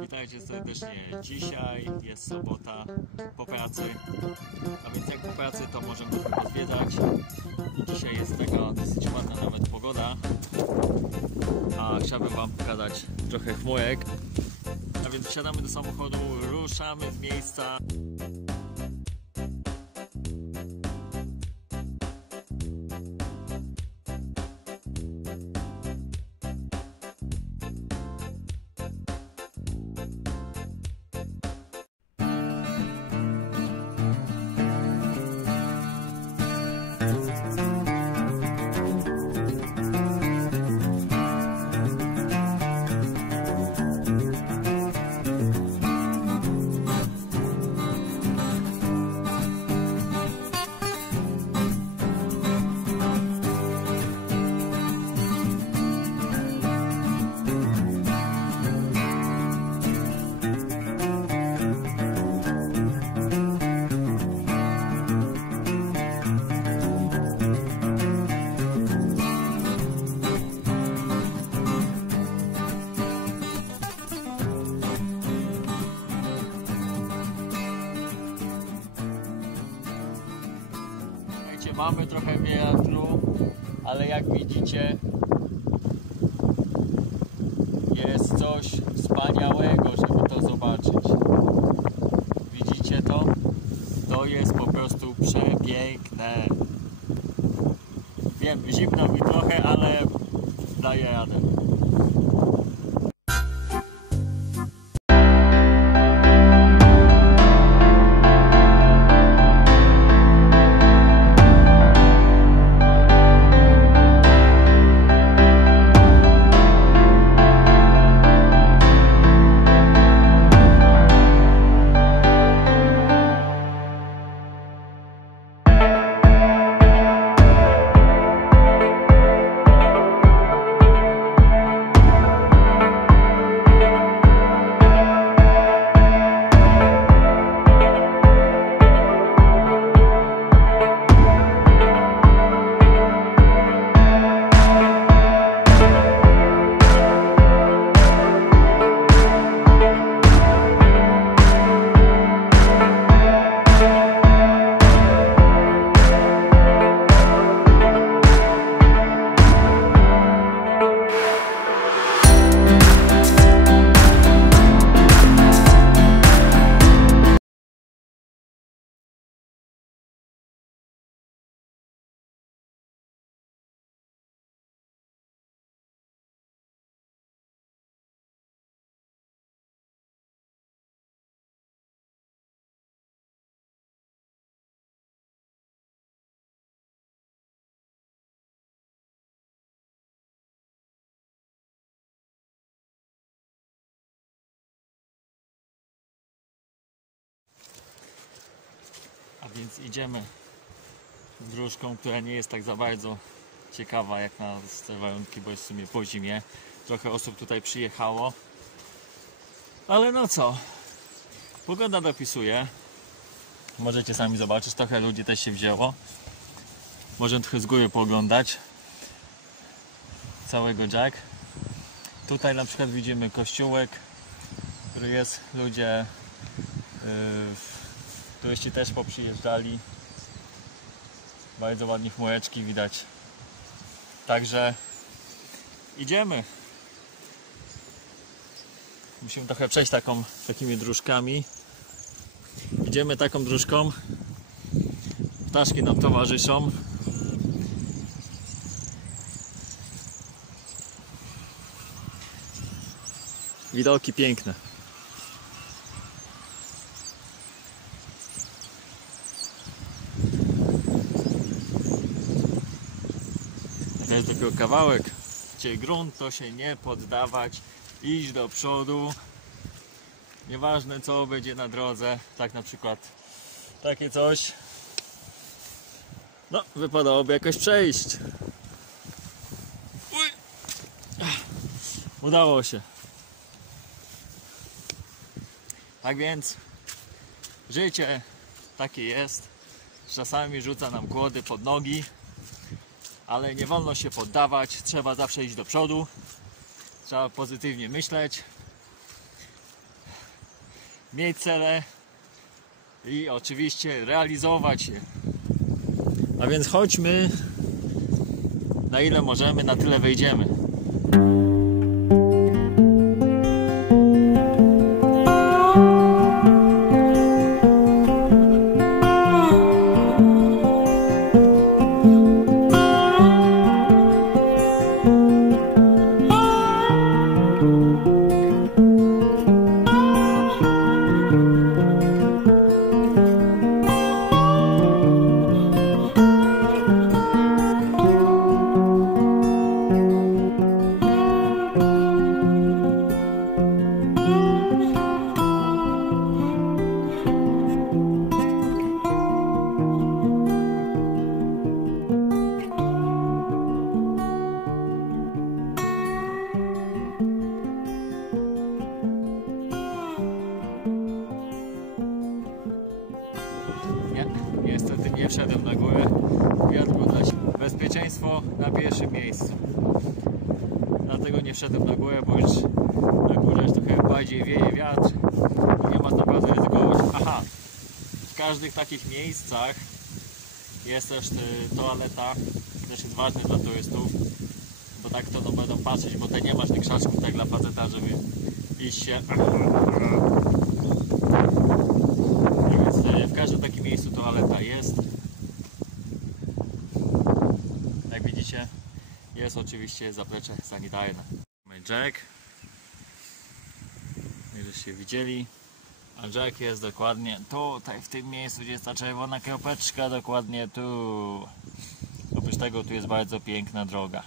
Witajcie serdecznie. Dzisiaj jest sobota po pracy, a więc jak po pracy to możemy trochę pozwiedzać. I dzisiaj jest taka dosyć ładna nawet pogoda, a chciałbym Wam pokazać trochę chmurek. A więc wsiadamy do samochodu, ruszamy z miejsca. Słuchajcie, wiatru, ale jak widzicie jest coś wspaniałego, żeby to zobaczyć. Widzicie to? To jest po prostu przepiękne. Wiem, zimno mi trochę, ale daję radę. Więc idziemy dróżką, która nie jest tak za bardzo ciekawa jak na te warunki, bo jest w sumie po zimie. Trochę osób tutaj przyjechało. Ale no co, pogoda dopisuje. Możecie sami zobaczyć, trochę ludzi też się wzięło. Możemy trochę z góry pooglądać całego Jack. Tutaj na przykład widzimy kościółek, który jest, ludzie yy, Turyści też poprzyjeżdżali. Bardzo ładnie chmureczki widać. Także idziemy. Musimy trochę przejść taką, takimi dróżkami. Idziemy taką dróżką. Ptaszki nam towarzyszą. Widoki piękne. Jest dopiero kawałek, gdzie grunt to się nie poddawać, iść do przodu. Nieważne co będzie na drodze, tak na przykład takie coś. No, wypadałoby jakoś przejść. Uj. Udało się. Tak więc życie takie jest. Czasami rzuca nam kłody pod nogi, ale nie wolno się poddawać. Trzeba zawsze iść do przodu. Trzeba pozytywnie myśleć. mieć cele i oczywiście realizować je. A więc chodźmy, na ile możemy, na tyle wejdziemy. Nie wszedłem na górę. Wiatr był dla. Bezpieczeństwo na pierwszym miejscu. Dlatego nie wszedłem na górę, bo już na górze już trochę bardziej wieje wiatr. Nie ma naprawdę ryzykować. Aha, w każdych takich miejscach jest też y, toaleta. Też jest ważny dla turystów. Bo tak to no, będą patrzeć, bo tutaj nie masz tych krzaczków tak dla faceta, żeby iść się więc e, w każdym takim miejscu toaleta jest. Jak widzicie, jest oczywiście zaplecze sanitarne. Mamy Jack. Żeście widzieli. A Jack jest dokładnie tutaj, w tym miejscu, gdzie jest ta czerwona kropeczka, dokładnie tu. Oprócz tego tu jest bardzo piękna droga.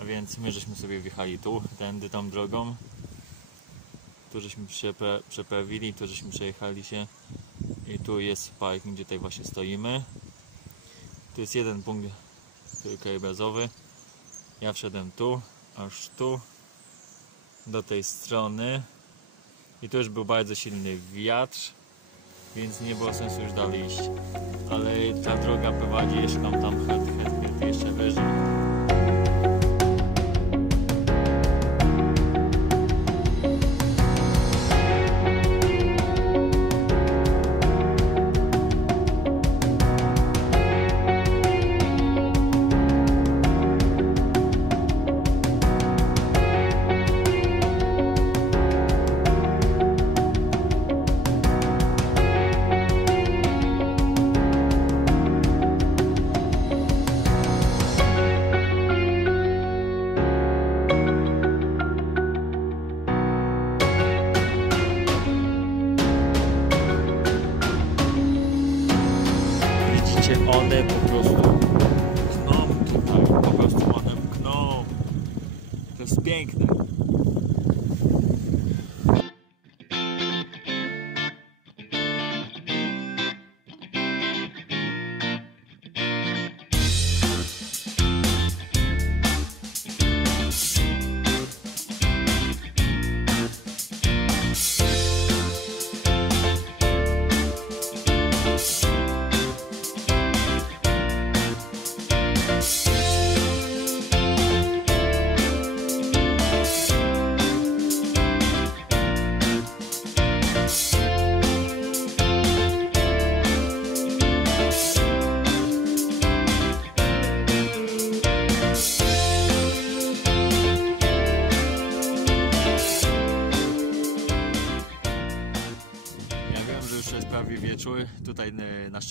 A więc my żeśmy sobie wjechali tu, tędy tą drogą tu żeśmy przepra- przeprawili, tu żeśmy przejechali się i tu jest parking, gdzie tutaj właśnie stoimy. Tu jest jeden punkt krajobrazowy. Ja wszedłem tu, aż tu, do tej strony i tu już był bardzo silny wiatr, więc nie było sensu już dalej iść. Ale ta droga prowadzi jeszcze tam, tam chętnie jeszcze wyżej. Widzicie,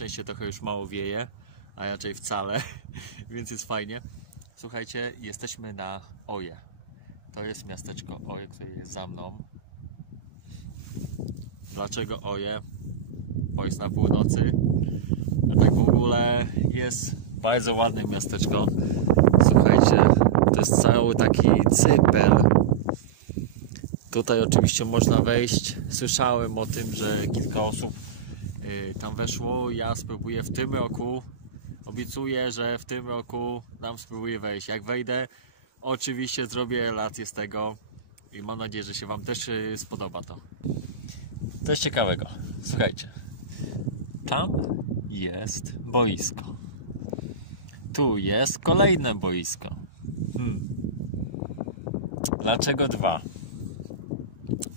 szczęście trochę już mało wieje, a raczej wcale, więc jest fajnie. Słuchajcie, jesteśmy na Oje. To jest miasteczko Oje, które jest za mną. Dlaczego Oje? Bo jest na północy. A tak w ogóle jest bardzo ładne miasteczko. Słuchajcie, to jest cały taki cypel. Tutaj oczywiście można wejść. Słyszałem o tym, że kilka osób tam weszło. Ja spróbuję w tym roku. Obiecuję, że w tym roku tam spróbuję wejść. Jak wejdę, oczywiście zrobię relację z tego i mam nadzieję, że się Wam też y, spodoba to. Coś ciekawego. Słuchajcie. Tam jest boisko. Tu jest kolejne boisko. Hmm. Dlaczego dwa?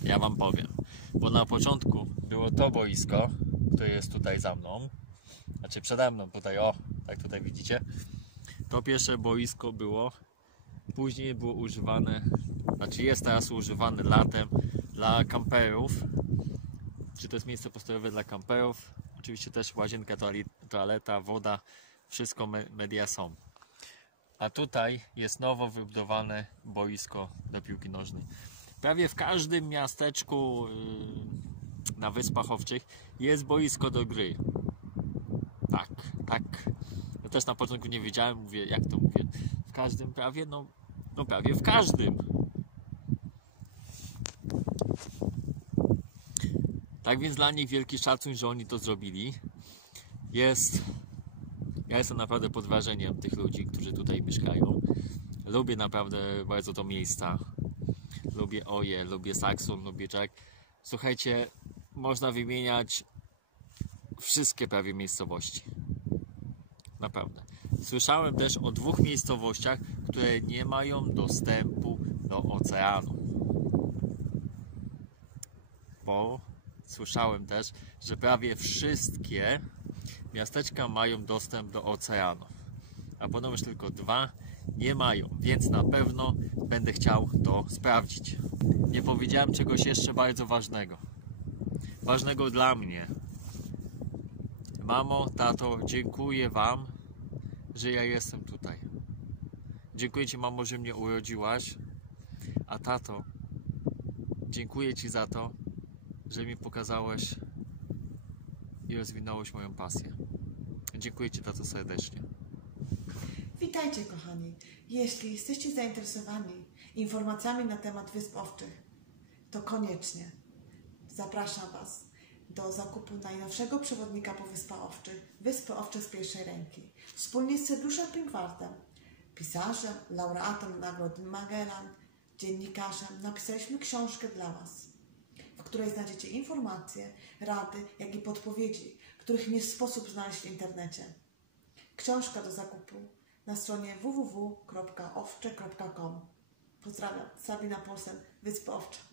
Ja Wam powiem. Bo na początku było to boisko, które jest tutaj za mną. Znaczy przede mną, tutaj o, tak tutaj widzicie. To pierwsze boisko było. Później było używane, znaczy jest teraz używane latem dla kamperów. Czy to jest miejsce postojowe dla kamperów? Oczywiście też łazienka, toaleta, woda, wszystko me- media są. A tutaj jest nowo wybudowane boisko do piłki nożnej. Prawie w każdym miasteczku yy, na Wyspach Owczych jest boisko do gry. Tak, tak. Ja też na początku nie wiedziałem, mówię, jak to mówię. W każdym prawie, no, no prawie w każdym. Tak więc dla nich wielki szacun, że oni to zrobili. Jest. Ja jestem naprawdę pod wrażeniem tych ludzi, którzy tutaj mieszkają. Lubię naprawdę bardzo to miejsca. Lubię Oje, lubię Saxon, lubię Jack. Słuchajcie, można wymieniać wszystkie prawie miejscowości. Naprawdę. Słyszałem też o dwóch miejscowościach, które nie mają dostępu do oceanu. Bo słyszałem też, że prawie wszystkie miasteczka mają dostęp do oceanu. A ponoć tylko dwa nie mają, więc na pewno będę chciał to sprawdzić. Nie powiedziałem czegoś jeszcze bardzo ważnego. Ważnego dla mnie. Mamo, tato, dziękuję Wam, że ja jestem tutaj. Dziękuję Ci, mamo, że mnie urodziłaś. A tato, dziękuję Ci za to, że mi pokazałeś i rozwinąłeś moją pasję. Dziękuję Ci, tato, serdecznie. Witajcie kochani. Jeśli jesteście zainteresowani informacjami na temat Wysp Owczych, to koniecznie zapraszam Was do zakupu najnowszego przewodnika po Wyspach Owczych, Wyspy Owcze z pierwszej ręki. Wspólnie z Cedruszem Pinkwartem, pisarzem, laureatem Nagrody Magellan, dziennikarzem, napisaliśmy książkę dla Was, w której znajdziecie informacje, rady, jak i podpowiedzi, których nie sposób znaleźć w internecie. Książka do zakupu na stronie www.owcze.com. Pozdrawiam, Sabina Polsen, Wyspy Owcze.